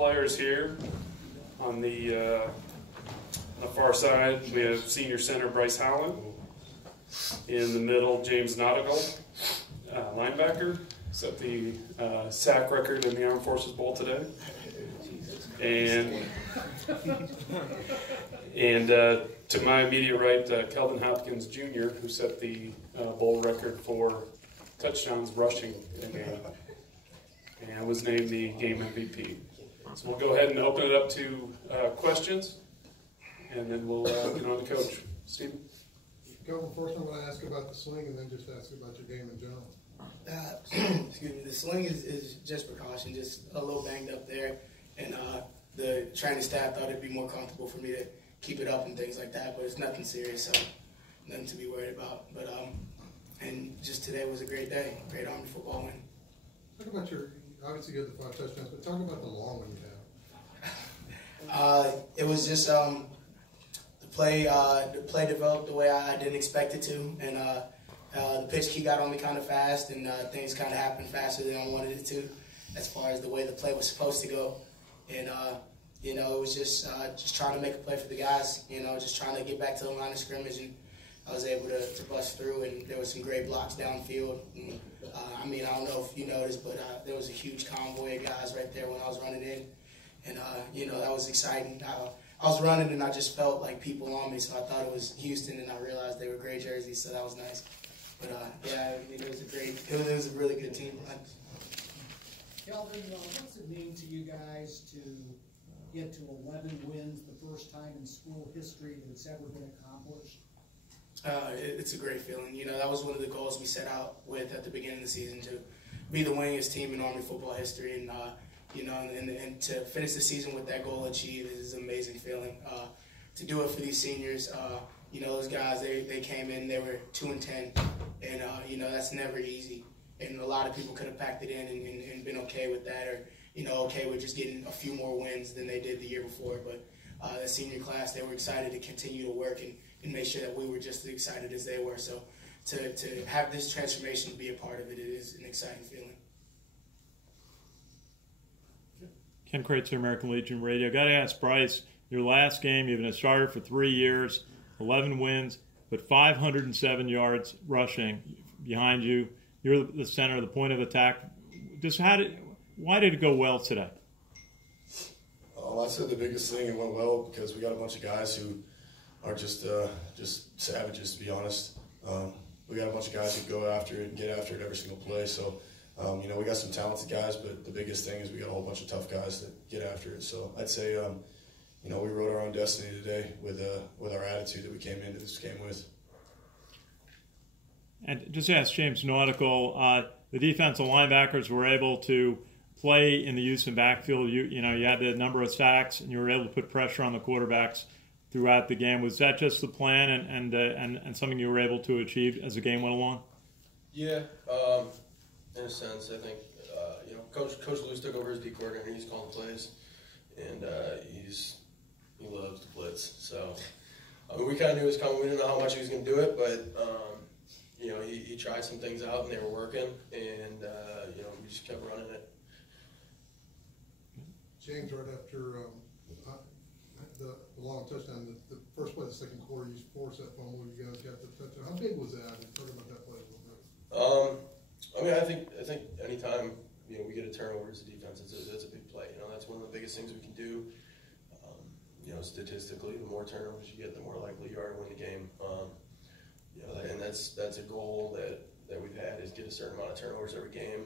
Players here on the far side, we have senior center Bryce Holland. In the middle, James Nachtigal, linebacker, set the sack record in the Armed Forces Bowl today. And to my immediate right, Kelvin Hopkins Jr., who set the bowl record for touchdowns rushing in a game, and was named the game MVP. So we'll go ahead and open it up to questions, and then we'll get on to Coach. Stephen? Kelvin, first I'm going to ask about the sling and then just ask about your game in general. Excuse me, the sling is just precaution, just a little banged up there, and the training staff thought it'd be more comfortable for me to keep it up and things like that, but it's nothing serious, so nothing to be worried about. But and just today was a great day, great Army football win. Talk about obviously you had the 5 touchdowns, but talk about the long one you had. It was just the play developed the way I didn't expect it to, and the pitch key got on me kind of fast, and things kind of happened faster than I wanted it to, as far as the way the play was supposed to go. And you know, it was just trying to make a play for the guys. You know, just trying to get back to the line of scrimmage, and I was able to bust through, and there was some great blocks downfield. And, I mean, I don't know if you noticed, but there was a huge convoy of guys right there when I was running in, and you know, that was exciting. I was running, and I just felt like people on me, so I thought it was Houston, and I realized they were gray jerseys, so that was nice. But yeah, I mean, it was a really good team. Kelvin, what's it mean to you guys to get to 11 wins, the first time in school history that it's ever been accomplished? It's a great feeling. You know, that was one of the goals we set out with at the beginning of the season, to be the winningest team in Army football history, and you know, and to finish the season with that goal achieved is an amazing feeling. To do it for these seniors, you know, those guys, they came in, they were 2-10, and you know, that's never easy. And a lot of people could have packed it in and been okay with that, or you know, okay with just getting a few more wins than they did the year before. But the senior class, they were excited to continue to work and make sure that we were just as excited as they were. So to have this transformation, to be a part of it, it is an exciting feeling. Ken Kraetzer, American Legion Radio. Got to ask Bryce, your last game, you've been a starter for 3 years, 11 wins, but 507 yards rushing behind you. You're the center, the point of attack. Just why did it go well today? I said the biggest thing, it went well because we got a bunch of guys who are just savages, to be honest. We got a bunch of guys who go after it and get after it every single play. So, you know, we got some talented guys, but the biggest thing is we got a whole bunch of tough guys that get after it. So I'd say, you know, we wrote our own destiny today with our attitude that we came into this game with. And just ask James Nachtigal, the defensive linebackers were able to play in the Houston backfield. You know, you had the number of sacks, and you were able to put pressure on the quarterbacks throughout the game. Was that just the plan and something you were able to achieve as the game went along? Yeah, in a sense, I think you know, Coach Lewis took over as D coordinator. He's calling plays, and he loves to blitz. So I mean, we kind of knew it was coming. We didn't know how much he was going to do it, but you know, he tried some things out, and they were working, and you know, we just kept running it. James, right after the long touchdown, the first play of the second quarter, you forced that fumble, you guys got the touchdown. How big was that? Talk about that play a little bit. I mean, I think anytime, you know, we get a turnover as a defense, it's a big play. You know, that's one of the biggest things we can do. You know, statistically, the more turnovers you get, the more likely you are to win the game. You know, and that's a goal that we've had, is get a certain amount of turnovers every game.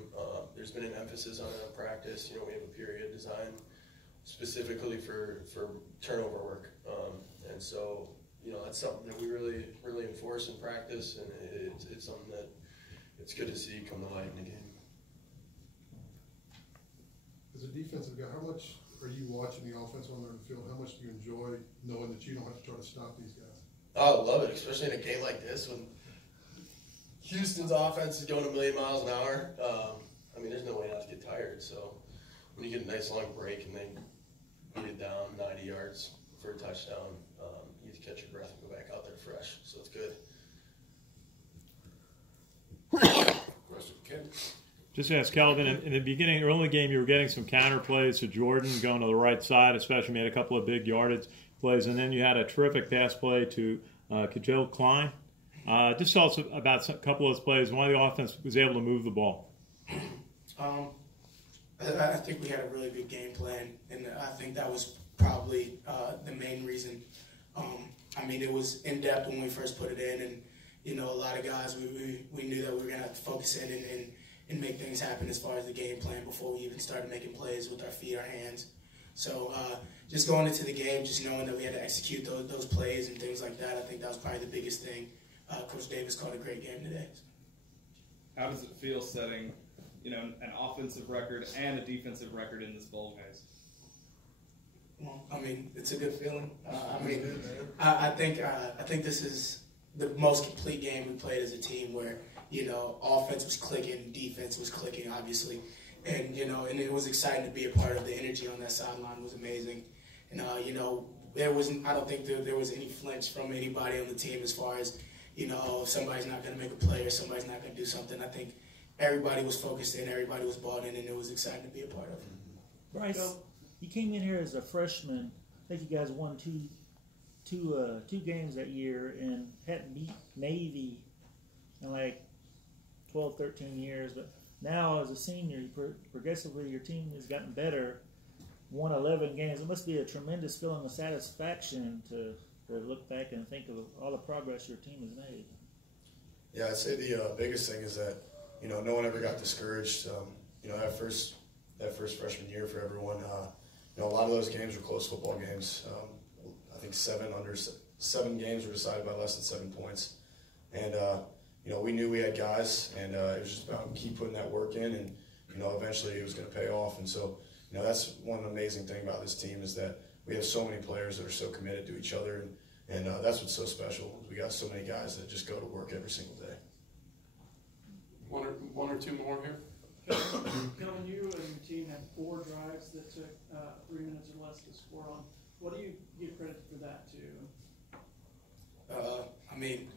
There's been an emphasis on it in practice. You know, we have a period designed specifically for turnover work, and so, you know, that's something that we really enforce in practice, and it's something that it's good to see come to light in the game. As a defensive guy, how much are you watching the offense on the field? How much do you enjoy knowing that you don't have to try to stop these guys? Oh, I love it, especially in a game like this when Houston's offense is going a million miles an hour. I mean, there's no way not to get tired. So when you get a nice long break and they beat it down 90 yards for a touchdown, you have to catch your breath and go back out there fresh. So it's good. Question, Ken? Just ask Kelvin, in the beginning, early game, you were getting some counter plays to Jordan going to the right side, especially made a couple of big yardage plays, and then you had a terrific pass play to Kajil Klein. Just tell us about a couple of those plays and why the offense was able to move the ball. I think we had a really good game plan, and I think that was probably the main reason. I mean, it was in depth when we first put it in, and you know, a lot of guys we knew that we were gonna have to focus in and make things happen as far as the game plan before we even started making plays with our feet, our hands. So just going into the game, just knowing that we had to execute those plays and things like that, I think that was probably the biggest thing. Coach Davis called a great game today. How does it feel setting, you know, an offensive record and a defensive record in this bowl, guys? Well, I mean, it's a good feeling. I think this is the most complete game we played as a team, where you know, offense was clicking, defense was clicking, obviously, and you know, and it was exciting to be a part of. The energy on that sideline was amazing, and you know, I don't think there was any flinch from anybody on the team as far as, you know, somebody's not going to make a play or somebody's not going to do something. I think everybody was focused in, everybody was bought in, and it was exciting to be a part of. Bryce, you came in here as a freshman. I think you guys won two games that year and hadn't beat Navy in like 12, 13 years. But now as a senior, progressively your team has gotten better, won 11 games. It must be a tremendous feeling of satisfaction to look back and think of all the progress your team has made. Yeah, I'd say the biggest thing is that, you know, no one ever got discouraged. You know, that first freshman year for everyone, you know, a lot of those games were close football games. I think 7 games were decided by less than 7 points. And, you know, we knew we had guys, and it was just about keep putting that work in, and, you know, eventually it was going to pay off. And so, you know, that's one amazing thing about this team, is that we have so many players that are so committed to each other, and that's what's so special. We got so many guys that just go to work every single day. One or two more here. Kelvin, you and your team had 4 drives that took 3 minutes or less to score on. What do you give credit for that to? I mean,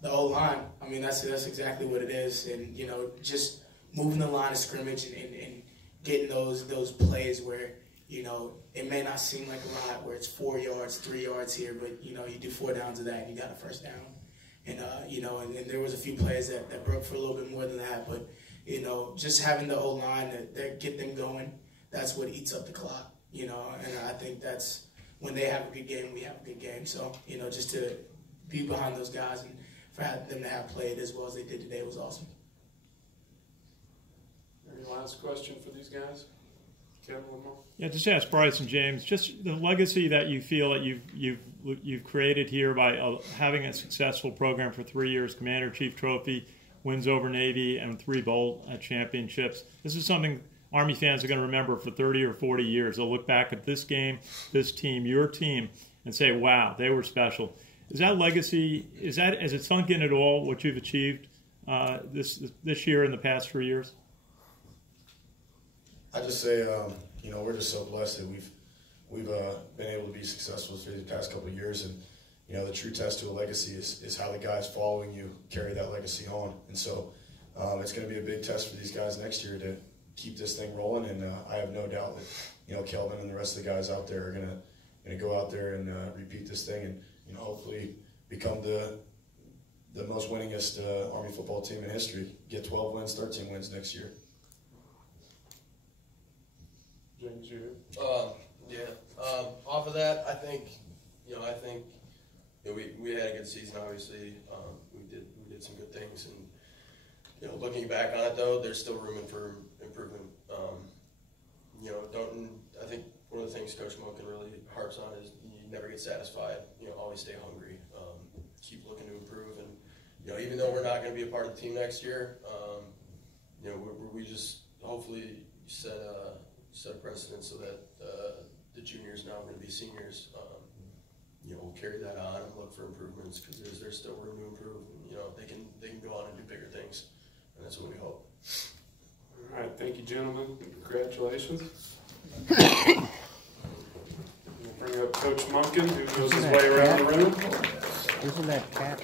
the O-line. I mean, that's exactly what it is. And, you know, just moving the line of scrimmage and getting those plays where, you know, it may not seem like a lot, where it's 4 yards, 3 yards here, but, you know, you do 4 downs of that and you got a first down. And, you know, and there was a few plays that broke for a little bit more than that. But, you know, just having the O-line that get them going, that's what eats up the clock, you know. And I think that's when they have a good game, we have a good game. So, you know, just to be behind those guys and for them to have played as well as they did today was awesome. Any last question for these guys? Kevin, one more? Yeah, just ask Bryce and James, just the legacy that you feel that you've created here by having a successful program for 3 years, Commander-in-Chief Trophy, wins over Navy, and 3 bowl championships. This is something Army fans are going to remember for 30 or 40 years. They'll look back at this game, this team, your team, and say, wow, they were special. Is that legacy, has it sunk in at all, what you've achieved this year and the past 3 years? I just say, you know, we're just so blessed that we've been able to be successful through the past couple of years, and you know, the true test to a legacy is how the guys following you carry that legacy on. And so it's going to be a big test for these guys next year to keep this thing rolling. And I have no doubt that, you know, Kelvin and the rest of the guys out there are going to go out there and repeat this thing, and you know, hopefully become the most winningest Army football team in history. Get 12 wins, 13 wins next year. James, you? Off of that, I think you know, we had a good season. Obviously, we did some good things, and you know, looking back on it though, there's still room for improvement. You know, I think one of the things Coach Moken really harps on is you never get satisfied. You know, always stay hungry. Keep looking to improve, and you know, even though we're not going to be a part of the team next year, you know, we just hopefully set a precedent so that the juniors now going to be seniors. You know, we'll carry that on and look for improvements, because there's still room to improve. And, you know, they can go on and do bigger things, and that's what we hope. All right, thank you, gentlemen. Congratulations. We'll bring up Coach Monken, who knows his way around the room. Isn't that cat?